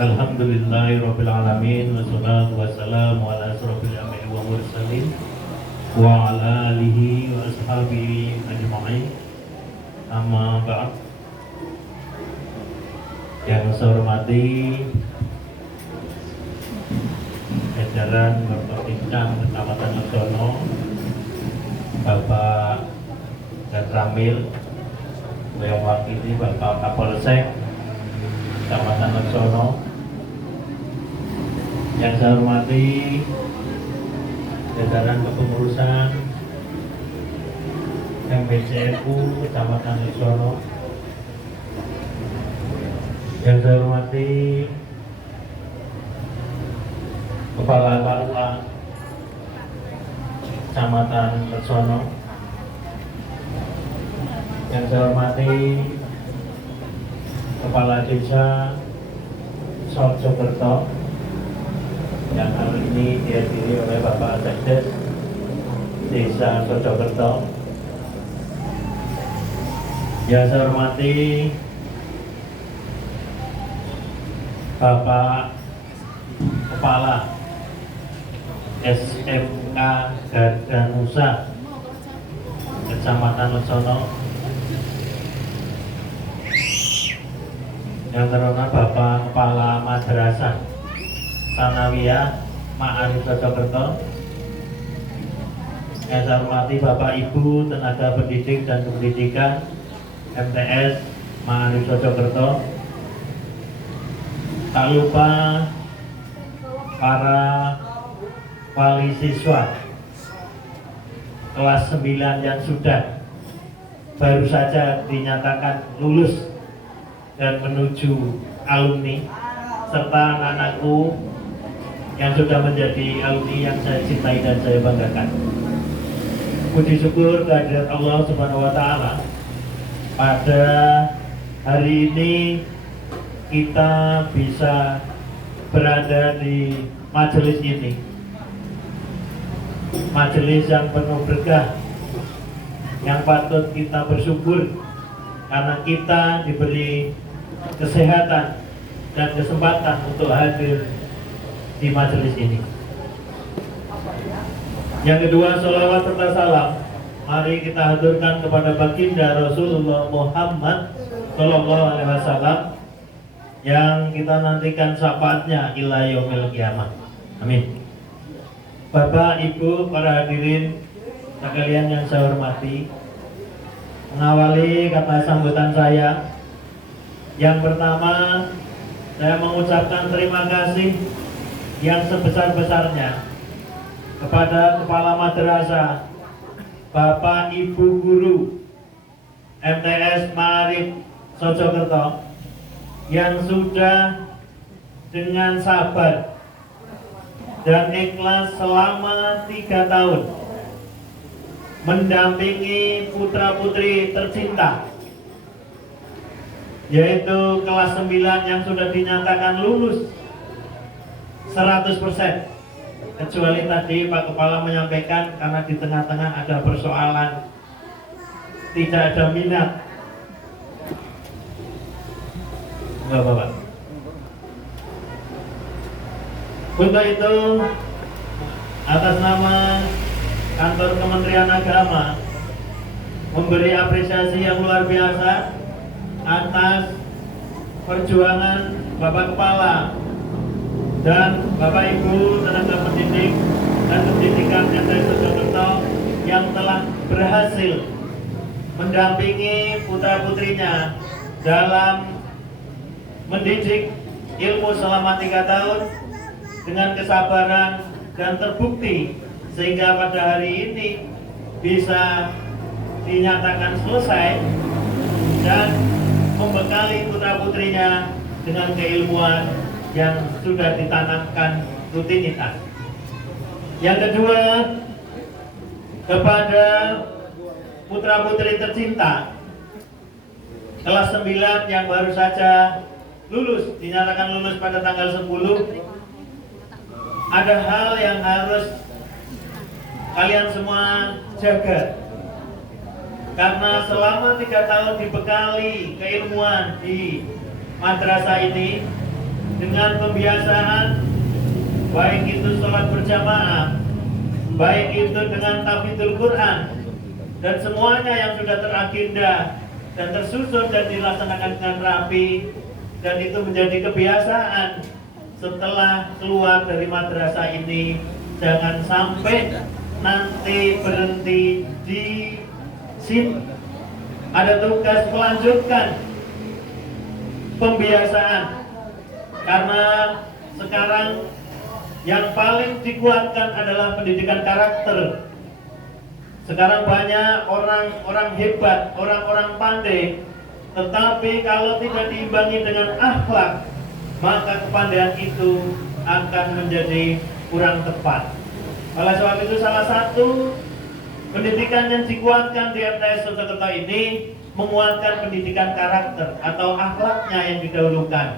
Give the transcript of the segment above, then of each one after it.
Alhamdulillahirabbil alamin wassalatu wassalamu ala asrofil anbiya'i wal mursalin wa ala alihi wa ashabihi ajma'in. Amma ba'd. Yang saya hormati jajaran Bapak Pincang Kecamatan Leksono, Bapak dan Ramil yang wakili Bapak Kapolsek Kecamatan Leksono, yang saya hormati jajaran kepengurusan MPCFU Kecamatan Leksono, yang saya hormati Kepala KUA Kecamatan Leksono, yang saya hormati Kepala Desa Sojokerto yang hari ini dihadiri oleh Bapak Sekdes Desa Sojokerto, yang saya hormati Bapak Kepala SMK Gardanusa Kecamatan Leksono, yang terhormat Bapak Kepala Madrasah Sanawiyah Ma'arif Sojokerto, yang saya hormati Bapak Ibu Tenaga Pendidik dan Kependidikan MTS Ma'arif Sojokerto, tak lupa para wali siswa kelas 9 yang sudah baru saja dinyatakan lulus dan menuju alumni, serta anak-anakku yang sudah menjadi alumni yang saya cintai dan saya banggakan. Puji syukur kehadirat Allah Subhanahu wa Ta'ala, pada hari ini kita bisa berada di majelis ini, majelis yang penuh berkah, yang patut kita bersyukur karena kita diberi kesehatan dan kesempatan untuk hadir di majelis ini. Yang kedua, sholawat serta salam mari kita haturkan kepada baginda Rasulullah Muhammad Sallallahu Alaihi Wasallam yang kita nantikan syafaatnya ila yaumil qiyamah. Amin. Bapak, Ibu, para hadirin sekalian yang saya hormati, mengawali kata sambutan saya, yang pertama saya mengucapkan terima kasih yang sebesar-besarnya kepada Kepala Madrasah, Bapak Ibu Guru MTS Ma'arif Sojokerto yang sudah dengan sabar dan ikhlas selama 3 tahun mendampingi putra-putri tercinta, yaitu kelas 9 yang sudah dinyatakan lulus 100%, kecuali tadi Pak Kepala menyampaikan karena di tengah-tengah ada persoalan tidak ada minat. Enggak, Bapak. Untuk itu, atas nama Kantor Kementerian Agama memberi apresiasi yang luar biasa atas perjuangan Bapak Kepala dan Bapak Ibu Tenaga Pendidik dan Pendidikan MTS Sojokerto yang telah berhasil mendampingi putra-putrinya dalam mendidik ilmu selama 3 tahun dengan kesabaran dan terbukti sehingga pada hari ini bisa dinyatakan selesai dan membekali putra-putrinya dengan keilmuan yang sudah ditanamkan rutinitas. Yang kedua, kepada putra-putri tercinta kelas 9 yang baru saja lulus, dinyatakan lulus pada tanggal 10, ada hal yang harus kalian semua jaga. karena selama 3 tahun dibekali keilmuan di madrasah ini dengan pembiasaan, baik itu sholat berjamaah, baik itu dengan tahfidzul Quran, dan semuanya yang sudah teragenda dan tersusun dan dilaksanakan dengan rapi, dan itu menjadi kebiasaan. Setelah keluar dari madrasah ini, jangan sampai nanti berhenti di sini. Ada tugas melanjutkan pembiasaan, karena sekarang yang paling dikuatkan adalah pendidikan karakter. Sekarang banyak orang-orang hebat, orang-orang pandai, tetapi kalau tidak diimbangi dengan akhlak, maka kepandaian itu akan menjadi kurang tepat. Oleh sebab itu, salah satu pendidikan yang dikuatkan di MTS Sojokerto ini menguatkan pendidikan karakter atau akhlaknya yang didahulukan,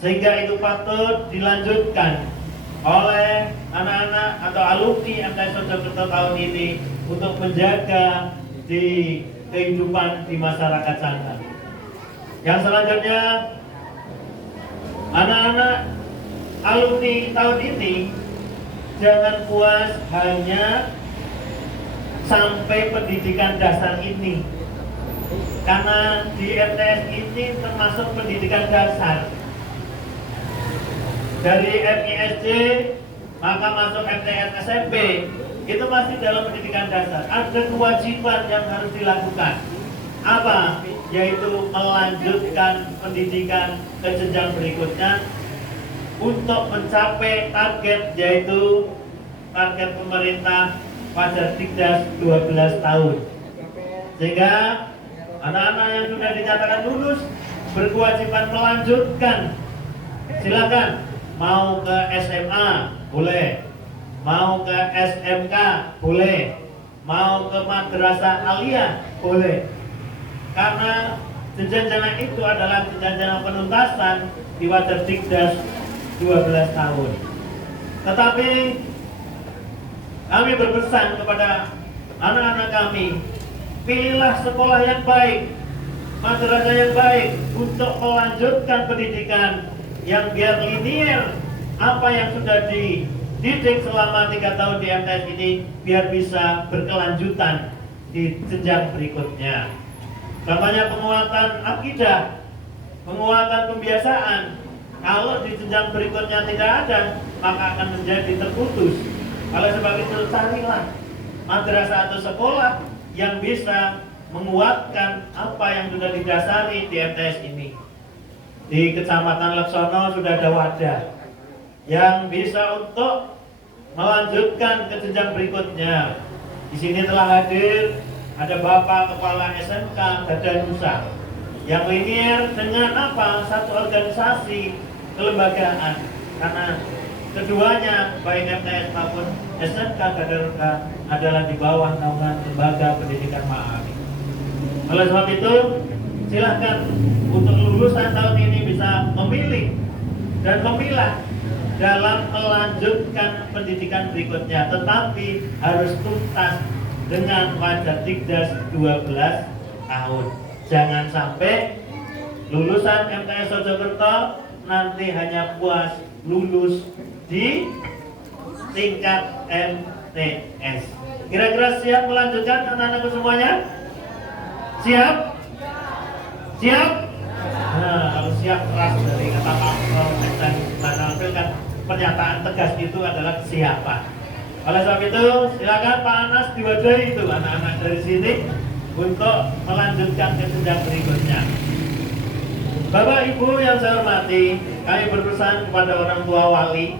sehingga itu patut dilanjutkan oleh anak-anak atau alumni MTS Sojokerto tahun ini untuk menjaga di kehidupan di masyarakat sana. Yang selanjutnya, anak-anak alumni tahun ini jangan puas hanya sampai pendidikan dasar ini, karena di MTS ini termasuk pendidikan dasar. Dari MISC maka masuk MTS SMP, itu masih dalam pendidikan dasar. Ada kewajiban yang harus dilakukan. Apa? Yaitu melanjutkan pendidikan ke jenjang berikutnya untuk mencapai target, yaitu target pemerintah pada Dikdas 12 tahun. Sehingga anak-anak yang sudah dinyatakan lulus berkewajiban melanjutkan. Silakan, mau ke SMA boleh, mau ke SMK boleh, mau ke madrasah aliyah boleh, karena jenjang itu adalah jenjang penuntasan di wadah Dikdas 12 tahun. Tetapi kami berpesan kepada anak-anak kami, pilihlah sekolah yang baik, madrasah yang baik untuk melanjutkan pendidikan yang biar linier. Apa yang sudah dididik selama 3 tahun di MTS ini biar bisa berkelanjutan di jenjang berikutnya. Contohnya penguatan akidah, penguatan pembiasaan. Kalau di jenjang berikutnya tidak ada, maka akan menjadi terputus. Oleh sebab itu, carilah madrasah atau sekolah yang bisa menguatkan apa yang sudah didasari di MTS ini. Di Kecamatan Laksono sudah ada wadah yang bisa untuk melanjutkan ke jenjang berikutnya. Di sini telah hadir ada Bapak Kepala SMK Dadanusa yang linier dengan apa? Satu organisasi kelembagaan, karena keduanya baik MTS maupun SMK Dadanusa adalah di bawah naungan lembaga pendidikan Ma'arif. Oleh sebab itu, silahkan untuk lulusan tahun ini bisa memilih dan memilah dalam melanjutkan pendidikan berikutnya, tetapi harus tuntas dengan wadah Dikdas 12 tahun. Jangan sampai lulusan MTS Sojokerto nanti hanya puas lulus di tingkat MTS. Kira-kira siap melanjutkan anak-anakku semuanya? Siap? Siap? Nah, kalau siap keras dari kata Pak dan menampilkan pernyataan tegas itu adalah kesiapan. Oleh sebab itu, silakan Pak Anas diwadahi itu anak-anak dari sini untuk melanjutkan ke jenjang berikutnya. Bapak Ibu yang saya hormati, kami berpesan kepada orang tua wali,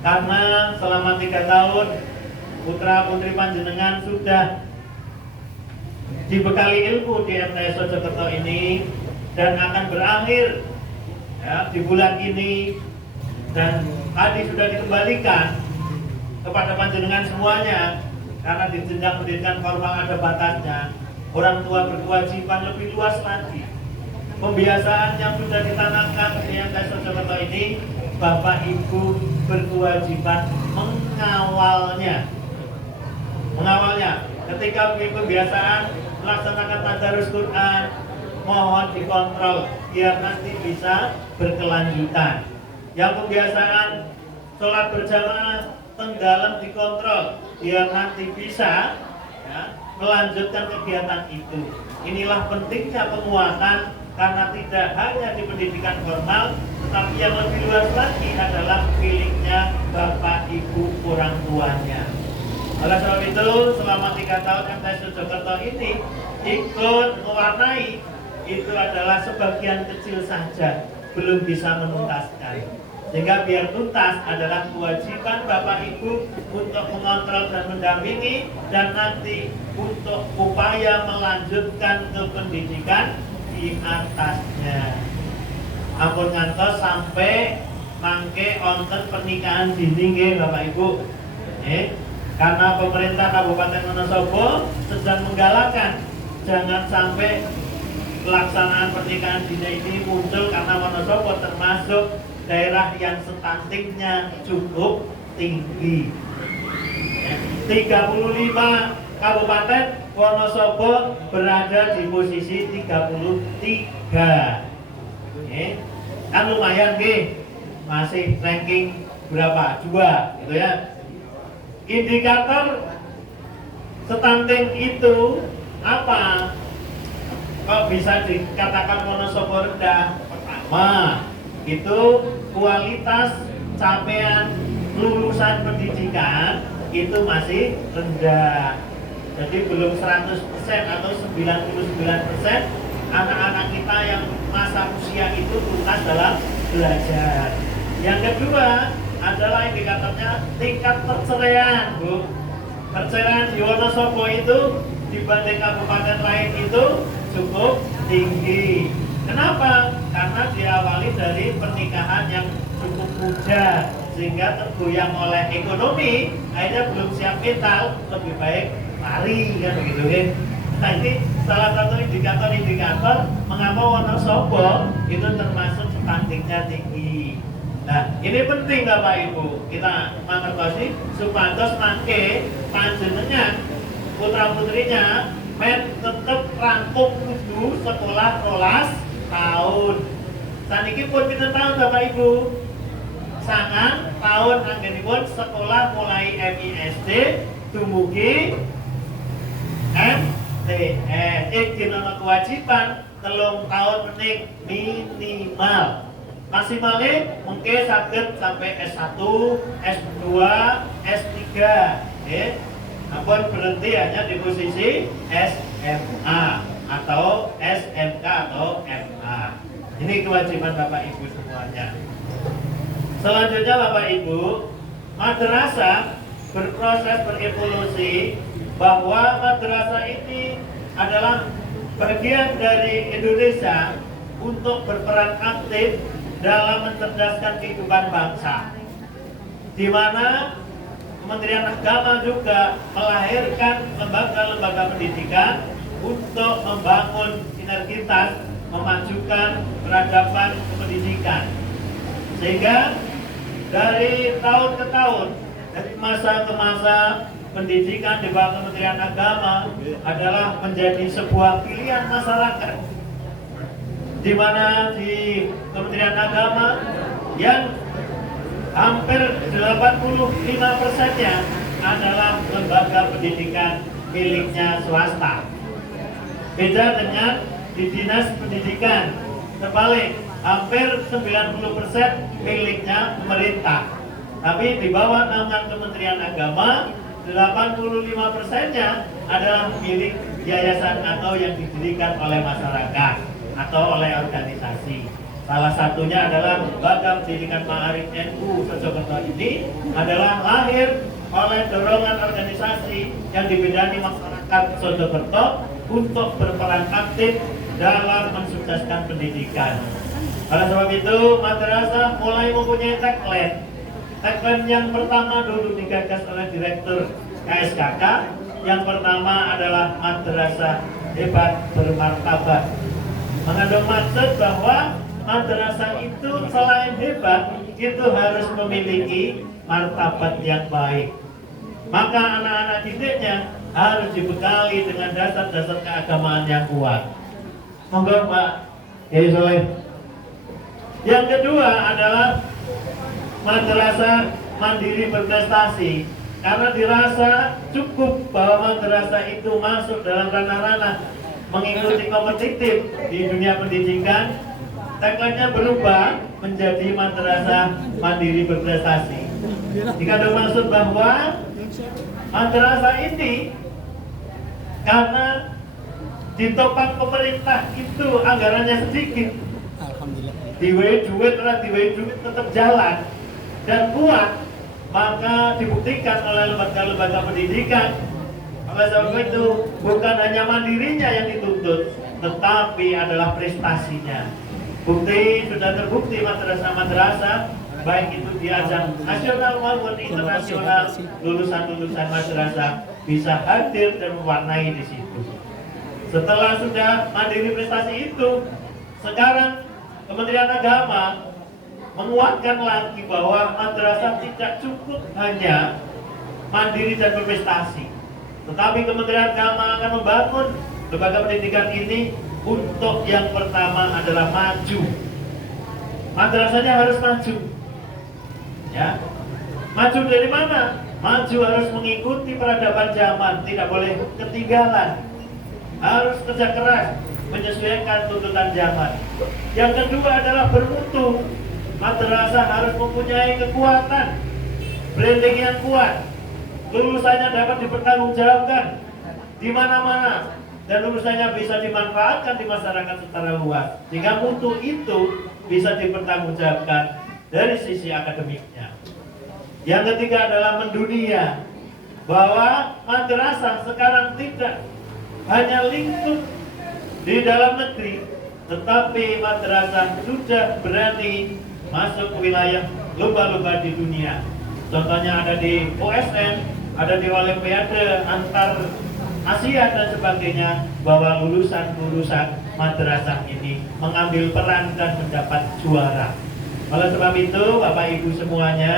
karena selama 3 tahun putra putri panjenengan sudah dibekali ilmu di MTS Sojokerto ini dan akan berakhir ya, di bulan ini, dan tadi sudah dikembalikan kepada panjenengan semuanya, karena di jenjang pendidikan formal ada batasnya. Orang tua berkewajiban lebih luas lagi. Pembiasaan yang sudah ditanamkan di MTS Sojokerto ini, Bapak Ibu berkewajiban mengawalnya. Ketika pembiasaan melaksanakan tadarus Quran, mohon dikontrol biar nanti bisa berkelanjutan. Yang kebiasaan sholat berjamaah tenggelam dikontrol biar nanti bisa ya, melanjutkan kegiatan itu. Inilah pentingnya penguatan, karena tidak hanya di pendidikan formal, tetapi yang lebih luas lagi adalah miliknya Bapak Ibu orang tuanya. Oleh sebab itu, selama 3 tahun MTS Mojokerto ini ikut mewarnai, itu adalah sebagian kecil saja, belum bisa menuntaskan. Sehingga biar tuntas adalah kewajiban Bapak Ibu untuk mengontrol dan mendampingi, dan nanti untuk upaya melanjutkan ke pendidikan di atasnya. Ampun ngantos sampai mangke onten pernikahan dini nggih Bapak Ibu. Karena pemerintah Kabupaten Wonosobo sedang menggalakkan jangan sampai pelaksanaan pernikahan dini ini muncul, karena Wonosobo termasuk daerah yang stuntingnya cukup tinggi. 35 kabupaten, Wonosobo berada di posisi 33. Kan lumayan nih, masih ranking berapa? 2 gitu ya. Indikator stunting itu apa? Kok bisa dikatakan Wonosobo rendah? Pertama, itu kualitas capaian lulusan pendidikan itu masih rendah. Jadi belum 100% atau 99% anak-anak kita yang masa usia itu tuntas dalam belajar. Yang kedua adalah indikatornya tingkat perceraian, Bu. Perceraian di Wonosobo itu dibanding kabupaten lain itu cukup tinggi. Kenapa? Karena diawali dari pernikahan yang cukup muda, sehingga tergoyang oleh ekonomi, akhirnya belum siap mental, lebih baik lari, kan begitu kan? Nah, ini salah satu indikator mengapa Wonosobo itu termasuk stuntingnya tinggi. Nah, ini penting Bapak Ibu, kita mangertosi supados mangke panjenengan putra putrinya men tetep rangkum kudu sekolah 12 tahun. Saniki pun pinten tahun Bapak Ibu? 9 tahun anggenipun sekolah mulai MISD dumugi MTS. Iki ana kewajiban 3 tahun menik minimal. Maksimalnya mungkin saged sampai S1, S2, S3. Namun berhenti hanya di posisi SMA atau SMK atau MA. Ini kewajiban Bapak Ibu semuanya. Selanjutnya Bapak Ibu, madrasah berproses berevolusi, bahwa madrasah ini adalah bagian dari Indonesia untuk berperan aktif dalam mencerdaskan kehidupan bangsa, di mana Kementerian Agama juga melahirkan lembaga-lembaga pendidikan untuk membangun sinergitas, memajukan peradaban pendidikan. Sehingga dari tahun ke tahun, dari masa ke masa, pendidikan di bawah Kementerian Agama adalah menjadi sebuah pilihan masyarakat, di mana di Kementerian Agama yang hampir 85%-nya adalah lembaga pendidikan miliknya swasta. Beda dengan di Dinas Pendidikan, terbalik, hampir 90% miliknya pemerintah. Tapi di bawah naungan Kementerian Agama, 85%-nya adalah milik yayasan atau yang didirikan oleh masyarakat atau oleh organisasi. Salah satunya adalah Lembaga Pendidikan Ma'arif NU Mojokerto ini adalah lahir oleh dorongan organisasi yang dibidani masyarakat Mojokerto untuk berperan aktif dalam mensukseskan pendidikan. Oleh sebab itu, madrasah mulai mempunyai tagline. Tagline yang pertama dulu digagas oleh Direktur KSKK. Yang pertama adalah madrasah hebat bermartabat. Mengandung maksud bahwa madrasah itu selain hebat, itu harus memiliki martabat yang baik. Maka anak-anak didiknya harus dibekali dengan dasar-dasar keagamaan yang kuat. Monggo Pak Kiai Soleh. Yang kedua adalah madrasah mandiri berprestasi, karena dirasa cukup bahwa madrasah itu masuk dalam ranah-ranah mengikuti kompetitif di dunia pendidikan. Tagline-nya berubah menjadi madrasah mandiri berprestasi. Dikandung maksud bahwa madrasah ini karena ditopang pemerintah itu anggarannya sedikit, diwai duit tetap jalan dan kuat, maka dibuktikan oleh lembaga-lembaga pendidikan. Oleh sebab itu bukan hanya mandirinya yang dituntut, tetapi adalah prestasinya. Bukti sudah terbukti madrasah-madrasah baik itu di ajang nasional maupun internasional, lulusan-lulusan madrasah bisa hadir dan mewarnai di situ. Setelah sudah mandiri prestasi itu, sekarang Kementerian Agama menguatkan lagi bahwa madrasah tidak cukup hanya mandiri dan berprestasi, tetapi Kementerian Agama akan membangun lembaga pendidikan ini untuk yang pertama adalah maju. Madrasahnya harus maju, ya. Maju dari mana? Maju harus mengikuti peradaban zaman, tidak boleh ketinggalan. Harus kerja keras, menyesuaikan tuntutan zaman. Yang kedua adalah bermutu. Madrasah harus mempunyai kekuatan, branding yang kuat. Lulusannya dapat dipertanggungjawabkan di mana-mana dan lulusannya bisa dimanfaatkan di masyarakat secara luas. Sehingga mutu itu bisa dipertanggungjawabkan dari sisi akademiknya. Yang ketiga adalah mendunia, bahwa madrasah sekarang tidak hanya lingkup di dalam negeri, tetapi madrasah sudah berani masuk ke wilayah lomba-lomba di dunia. Contohnya ada di OSN, ada di Olimpiade antar Asia dan sebagainya, bahwa lulusan-lulusan madrasah ini mengambil peran dan mendapat juara. Oleh sebab itu, Bapak Ibu semuanya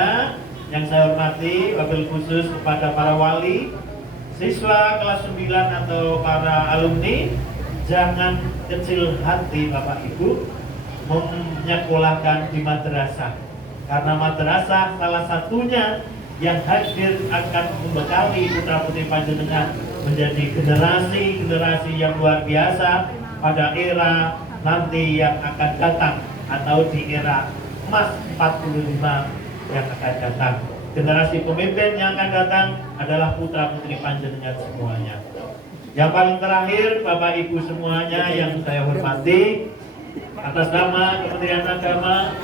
yang saya hormati, wabil khusus kepada para wali, siswa kelas 9 atau para alumni, jangan kecil hati Bapak Ibu menyekolahkan di madrasah, karena madrasah salah satunya yang hadir akan membekali putra-putri panjenengan menjadi generasi-generasi yang luar biasa pada era nanti yang akan datang, atau di era emas 45 yang akan datang. Generasi pemimpin yang akan datang adalah putra-putri panjenengan semuanya. Yang paling terakhir, Bapak Ibu semuanya yang saya hormati, atas nama Kementerian Agama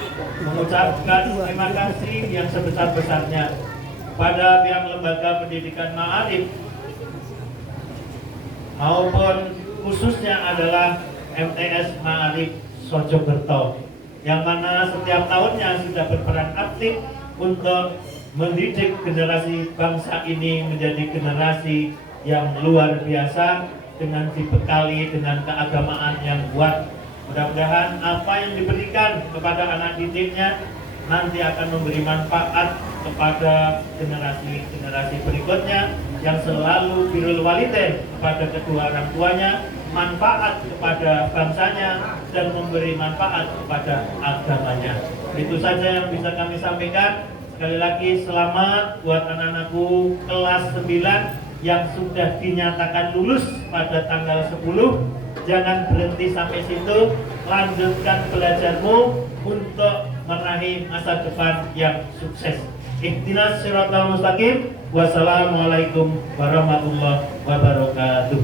mengucapkan terima kasih yang sebesar-besarnya pada pihak lembaga pendidikan Ma'arif maupun khususnya adalah MTS Ma'arif Sojoberto, yang mana setiap tahunnya sudah berperan aktif untuk mendidik generasi bangsa ini menjadi generasi yang luar biasa dengan dibekali dengan keagamaan yang kuat. Mudah-mudahan apa yang diberikan kepada anak didiknya nanti akan memberi manfaat kepada generasi-generasi berikutnya, yang selalu birrul walidain kepada kedua orang tuanya, manfaat kepada bangsanya, dan memberi manfaat kepada agamanya. Itu saja yang bisa kami sampaikan. Sekali lagi selamat buat anak-anakku kelas 9 yang sudah dinyatakan lulus pada tanggal 10. Jangan berhenti sampai situ, lanjutkan belajarmu untuk meraih masa depan yang sukses. Ihdinas siratal mustaqim. Wassalamualaikum warahmatullahi wabarakatuh.